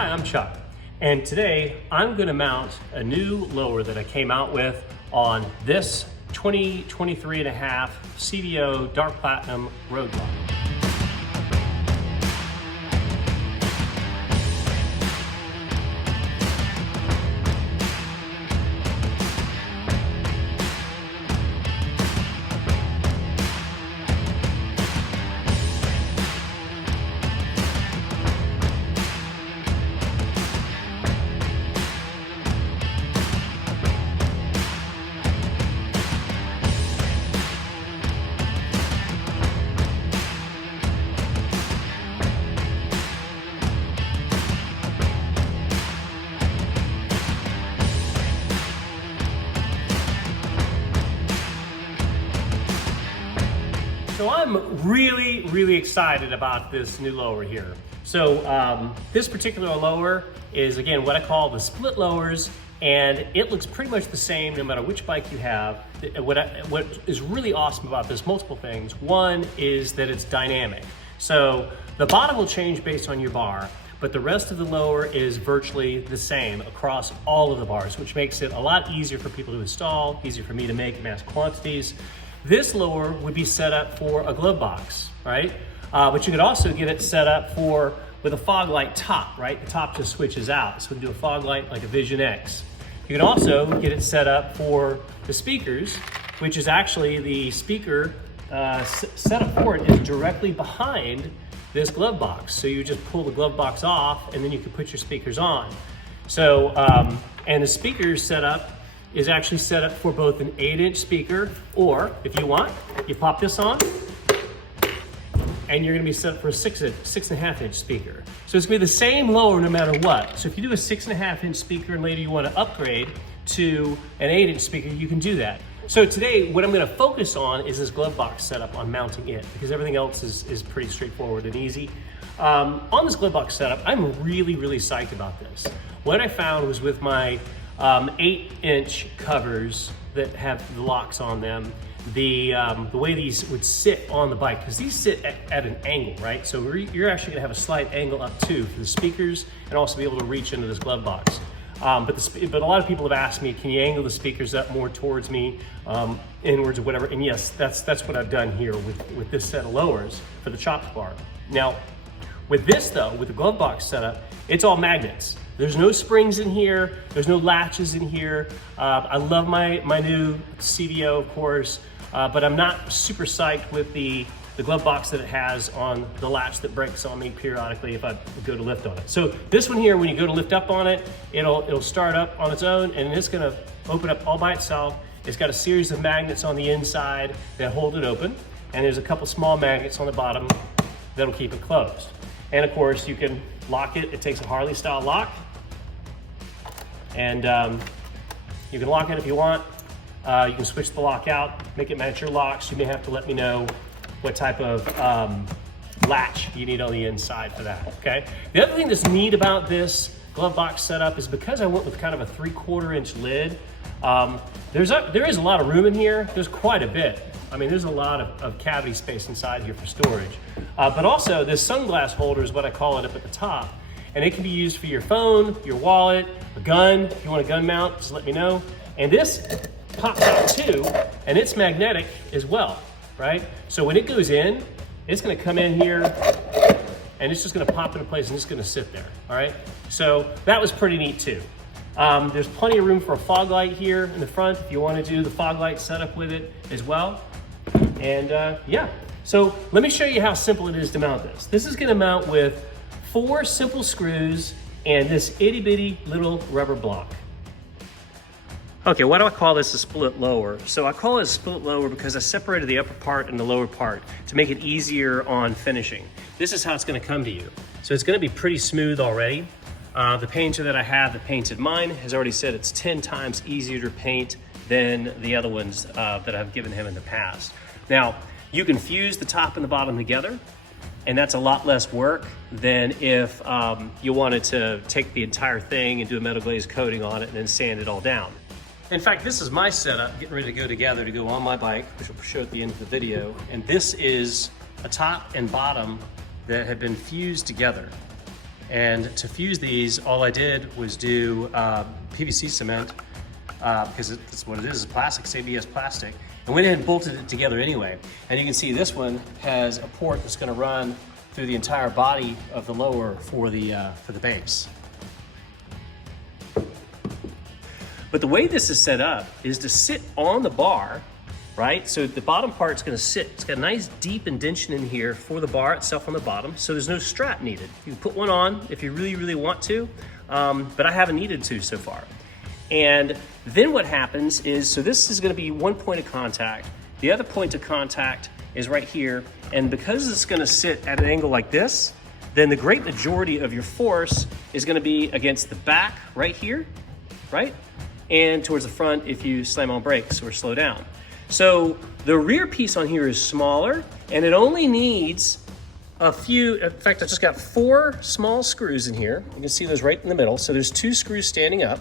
Hi, I'm Chuck, and today I'm going to mount a new lower that I came out with on this 2023.5 CVO Dark Platinum Roadblock. So I'm really excited about this new lower here. So this particular lower is, again, what I call the split lowers, and it looks pretty much the same no matter which bike you have. What is really awesome about this, multiple things. One is that it's dynamic. So the bottom will change based on your bar, but the rest of the lower is virtually the same across all of the bars, which makes it a lot easier for people to install, easier for me to make mass quantities. This lower would be set up for a glove box, right? But you could also get it set up with a fog light top, right? The top just switches out. So we can do a fog light like a Vision X. You can also get it set up for the speakers, which is actually the speaker setup for it is directly behind this glove box. So you just pull the glove box off and then you can put your speakers on. So, and the speaker setup is actually set up for both an 8-inch speaker, or if you want, you pop this on and you're gonna be set up for a 6.5-inch speaker. So it's gonna be the same lower no matter what. So if you do a 6.5-inch speaker and later you wanna upgrade to an 8-inch speaker, you can do that. So today, what I'm gonna focus on is this glove box setup on mounting it, because everything else is pretty straightforward and easy. On this glove box setup, I'm really psyched about this. What I found was with my 8-inch covers that have the locks on them, the way these would sit on the bike, because these sit at an angle, right? So you're actually gonna have a slight angle up too for the speakers and also be able to reach into this glove box. But a lot of people have asked me, can you angle the speakers up more towards me, inwards or whatever? And yes, that's what I've done here with this set of lowers for the chopped bar. Now, with this though, with the glove box setup, it's all magnets. There's no springs in here. There's no latches in here. I love my new CVO, of course, but I'm not super psyched with the glove box that it has on the latch that breaks on me periodically if I go to lift on it. So this one here, when you go to lift up on it, it'll start up on its own and it's gonna open up all by itself. It's got a series of magnets on the inside that hold it open, and there's a couple small magnets on the bottom that'll keep it closed. And of course, you can lock it. It takes a Harley style lock. And you can lock it if you want. You can switch the lock out, make it match your locks. You may have to let me know what type of latch you need on the inside for that, okay? The other thing that's neat about this glove box setup is because I went with kind of a 3/4-inch lid, there is a lot of room in here. There's quite a bit. I mean, there's a lot of cavity space inside here for storage. But also, this sunglass holder is what I call it up at the top. And it can be used for your phone, your wallet, a gun. If you want a gun mount, just let me know. And this pops out too, and it's magnetic as well, right? So when it goes in, it's gonna come in here, and it's just gonna pop into place and it's gonna sit there, all right? So that was pretty neat too. There's plenty of room for a fog light here in the front if you wanna do the fog light setup with it as well. And yeah, so let me show you how simple it is to mount this. This is gonna mount with 4 simple screws and this itty bitty little rubber block. Okay, why do I call this a split lower? So I call it a split lower because I separated the upper part and the lower part to make it easier on finishing. This is how it's gonna come to you. So it's gonna be pretty smooth already. The painter that I have that painted mine has already said it's 10 times easier to paint than the other ones that I've given him in the past. Now, you can fuse the top and the bottom together, and that's a lot less work than if you wanted to take the entire thing and do a metal glaze coating on it and then sand it all down. In fact, this is my setup getting ready to go together to go on my bike, which I'll show at the end of the video. And this is a top and bottom that have been fused together. And to fuse these, all I did was do PVC cement, because that's what it is plastic, it's ABS plastic. And went ahead and bolted it together anyway. And you can see this one has a port that's gonna run through the entire body of the lower for the base. But the way this is set up is to sit on the bar, right? So the bottom part's gonna sit, it's got a nice deep indention in here for the bar itself on the bottom, so there's no strap needed. You can put one on if you really, really want to, but I haven't needed to so far. And then what happens is, so this is gonna be one point of contact. The other point of contact is right here, and because it's gonna sit at an angle like this, then the great majority of your force is gonna be against the back right here, right? And towards the front if you slam on brakes or slow down. So the rear piece on here is smaller, and it only needs a few, in fact, I just got 4 small screws in here. You can see those right in the middle. So there's 2 screws standing up,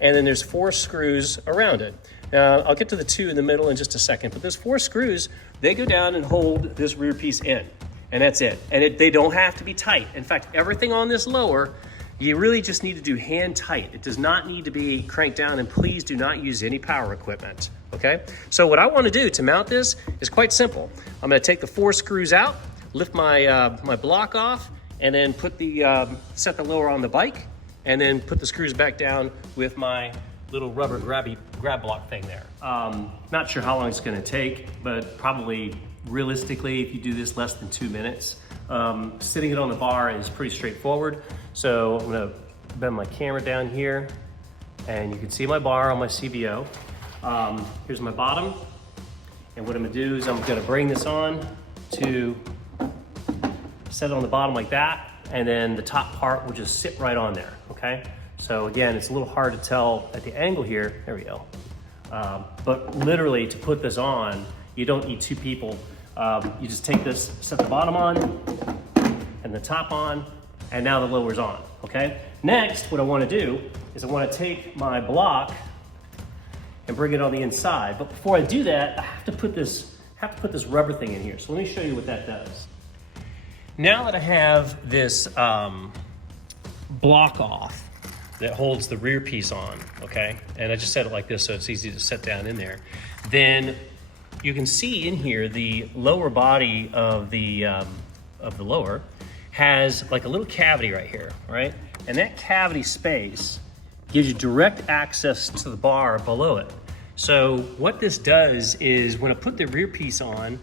and then there's 4 screws around it. I'll get to the 2 in the middle in just a second, but those 4 screws, they go down and hold this rear piece in, and that's it. And they don't have to be tight. In fact, everything on this lower, you really just need to do hand tight. It does not need to be cranked down, and please do not use any power equipment, okay? So what I wanna do to mount this is quite simple. I'm gonna take the 4 screws out, lift my, my block off, and then put the, set the lower on the bike, and then put the screws back down with my little rubber grab block thing there. Not sure how long it's gonna take, but probably realistically, if you do this less than 2 minutes, sitting it on the bar is pretty straightforward. So I'm gonna bend my camera down here, and you can see my bar on my CVO. Here's my bottom, and what I'm gonna do is I'm gonna bring this on to set it on the bottom like that, and then the top part will just sit right on there, okay? So again, it's a little hard to tell at the angle here. There we go. But literally, to put this on, you don't need 2 people. You just take this, set the bottom on, and the top on, and now the lower's on, okay? Next, what I wanna do is I wanna take my block and bring it on the inside. But before I do that, I have to put this rubber thing in here. So let me show you what that does. Now that I have this block off that holds the rear piece on, okay? And I just set it like this so it's easy to set down in there. Then you can see in here the lower body of the lower has like a little cavity right here, right? And that cavity space gives you direct access to the bar below it. So what this does is when I put the rear piece on,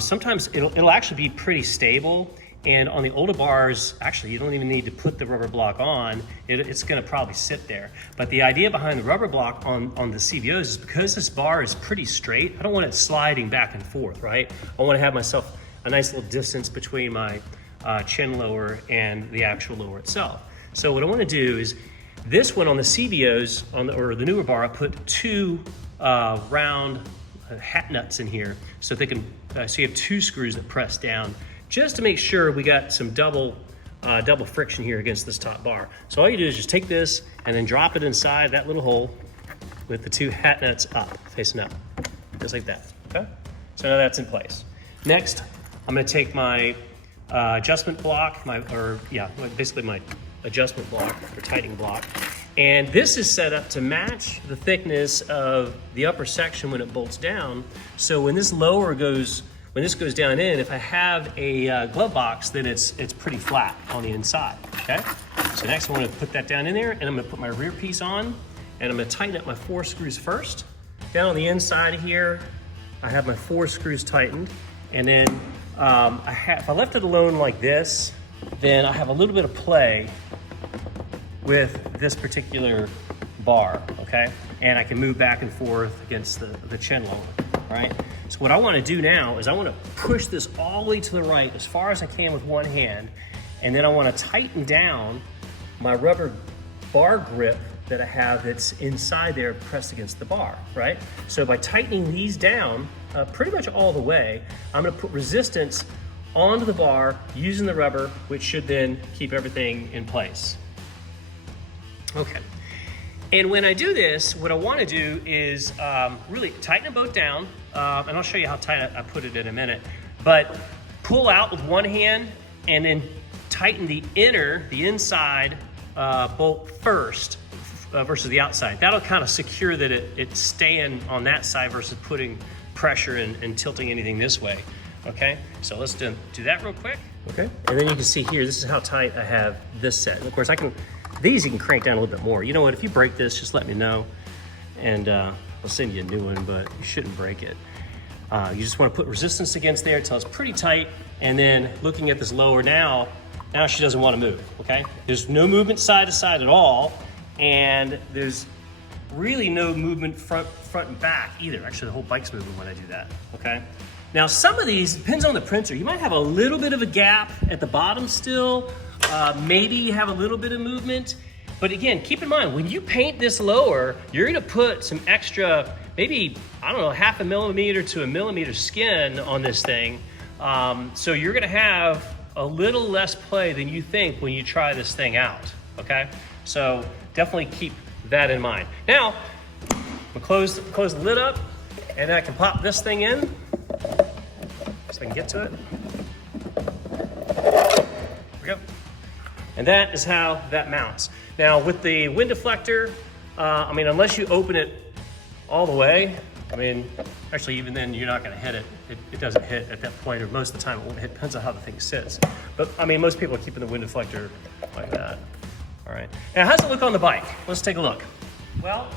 sometimes it'll actually be pretty stable. And on the older bars, actually, you don't even need to put the rubber block on. It's gonna probably sit there. But the idea behind the rubber block on the CVOs is because this bar is pretty straight, I don't want it sliding back and forth, right? I wanna have myself a nice little distance between my chin lower and the actual lower itself. So what I wanna do is, this one on the CVOs, or the newer bar, I put 2 round hat nuts in here so they can, so you have 2 screws that press down, just to make sure we got some double friction here against this top bar. So all you do is just take this and then drop it inside that little hole with the 2 hat nuts up, facing up, just like that, okay? So now that's in place. Next, I'm gonna take my adjustment block, basically my adjustment block or tightening block. And this is set up to match the thickness of the upper section when it bolts down. So when this lower goes, when this goes down in, if I have a glove box, then it's pretty flat on the inside, okay? So next I'm gonna put that down in there, and I'm gonna put my rear piece on, and I'm gonna tighten up my 4 screws first. Down on the inside here, I have my 4 screws tightened, and then if I left it alone like this, then I have a little bit of play with this particular bar, okay? And I can move back and forth against the chin lower, right? So what I wanna do now is I wanna push this all the way to the right as far as I can with one hand, and then I wanna tighten down my rubber bar grip that I have that's inside there pressed against the bar, right? So by tightening these down pretty much all the way, I'm gonna put resistance onto the bar using the rubber, which should then keep everything in place. Okay, and when I do this, what I wanna do is really tighten them both down, and I'll show you how tight I put it in a minute, but pull out with one hand and then tighten the inside bolt first versus the outside. That'll kind of secure that it's staying on that side versus putting pressure and tilting anything this way. Okay, so let's do that real quick. Okay, and then you can see here, this is how tight I have this set. And of course, these you can crank down a little bit more. You know what, if you break this, just let me know, and I'll send you a new one, but you shouldn't break it. You just want to put resistance against there until it's pretty tight, and then looking at this lower now she doesn't want to move, okay? There's no movement side to side at all, and there's really no movement front and back either. Actually, the whole bike's moving when I do that, okay? Now, some of these, depends on the printer, you might have a little bit of a gap at the bottom still, maybe you have a little bit of movement, but again, keep in mind, when you paint this lower, you're gonna put some extra, maybe, I don't know, 0.5 millimeter to 1 millimeter skin on this thing, so you're gonna have a little less play than you think when you try this thing out, okay? So definitely keep that in mind. Now, we'll close the lid up, and then I can pop this thing in, so I can get to it. There we go. And that is how that mounts. Now with the wind deflector, I mean, unless you open it all the way, I mean, actually even then you're not gonna hit it. It doesn't hit at that point, or most of the time it won't hit, depends on how the thing sits. But I mean, most people are keeping the wind deflector like that. All right, now how's it look on the bike? Let's take a look. Well,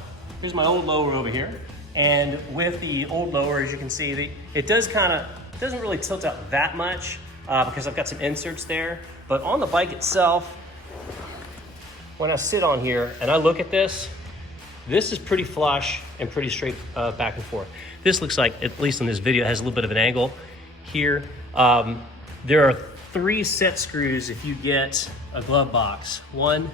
here's my old lower over here. And with the old lower, as you can see, it doesn't really tilt out that much because I've got some inserts there. But on the bike itself, when I sit on here and I look at this is pretty flush and pretty straight back and forth. This looks like, at least in this video, it has a little bit of an angle here. There are 3 set screws if you get a glove box. 1,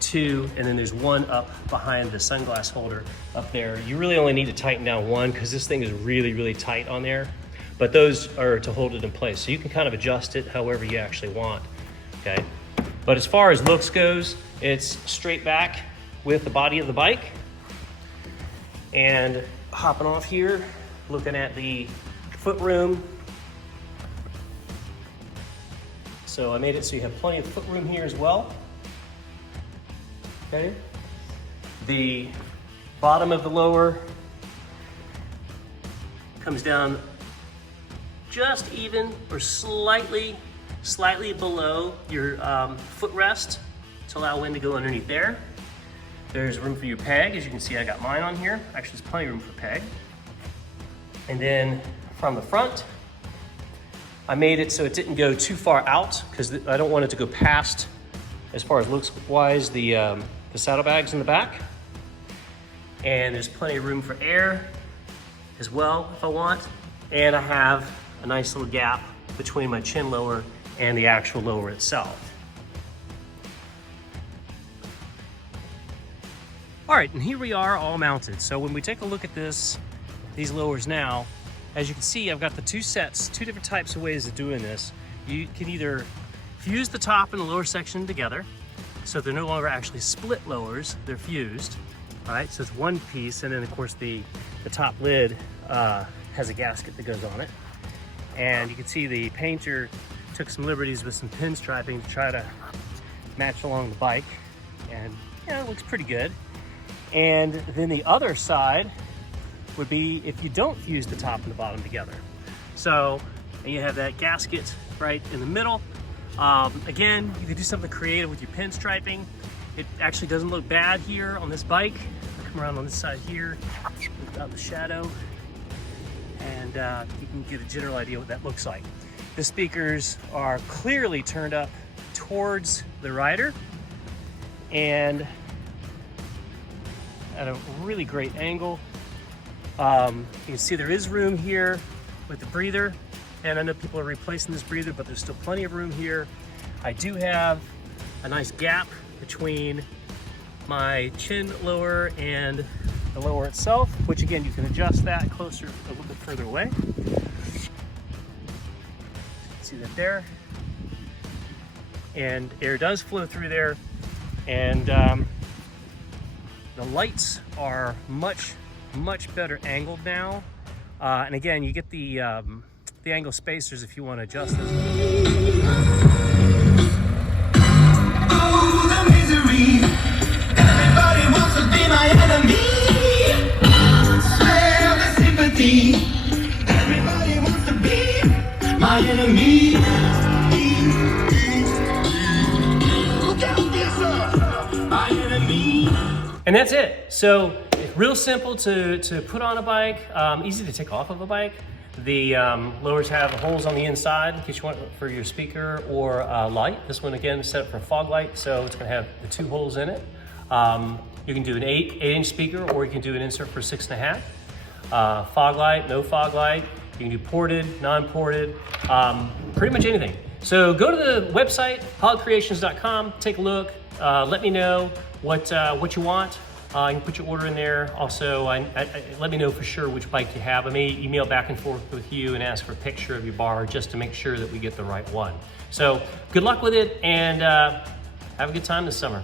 2, and then there's 1 up behind the sunglass holder up there. You really only need to tighten down 1 because this thing is really, really tight on there. But those are to hold it in place. So you can kind of adjust it however you actually want, okay? But as far as looks goes, it's straight back with the body of the bike. And hopping off here, looking at the foot room. So I made it so you have plenty of foot room here as well. Okay. The bottom of the lower comes down just even or slightly below your footrest to allow wind to go underneath there. There's room for your peg. As you can see, I got mine on here. Actually, there's plenty of room for peg. And then from the front, I made it so it didn't go too far out because I don't want it to go past, as far as looks wise, the saddlebags in the back. And there's plenty of room for air as well if I want. And I have a nice little gap between my chin lower and the actual lower itself. All right, and here we are all mounted. So when we take a look at these lowers now, as you can see, I've got the 2 sets, 2 different types of ways of doing this. You can either fuse the top and the lower section together, so they're no longer actually split lowers, they're fused. All right, so it's 1 piece, and then of course the top lid has a gasket that goes on it. And you can see the painter took some liberties with some pinstriping to try to match along the bike, and yeah, it looks pretty good. And then the other side would be if you don't fuse the top and the bottom together. So, and you have that gasket right in the middle. Again, you can do something creative with your pinstriping. It actually doesn't look bad here on this bike. I'll come around on this side here, without the shadow, and you can get a general idea what that looks like. The speakers are clearly turned up towards the rider and at a really great angle. You can see there is room here with the breather, and I know people are replacing this breather, but there's still plenty of room here. I do have a nice gap between my chin lower and the lower itself, which again, you can adjust that closer, a little bit further away. See that there? And air does flow through there, and the lights are much better angled now. And again, you get the angle spacers if you want to adjust this. And that's it. So it's real simple to put on a bike, easy to take off of a bike. The lowers have holes on the inside in case you want for your speaker or light. This one again is set up for fog light, so it's gonna have the 2 holes in it. You can do an 8-inch speaker, or you can do an insert for 6.5. Fog light, no fog light. You can do ported, non-ported, pretty much anything. So go to the website, holidcreations.com, take a look, let me know what you want. You can put your order in there. Also, let me know for sure which bike you have. I may email back and forth with you and ask for a picture of your bar just to make sure that we get the right one. So good luck with it, and have a good time this summer.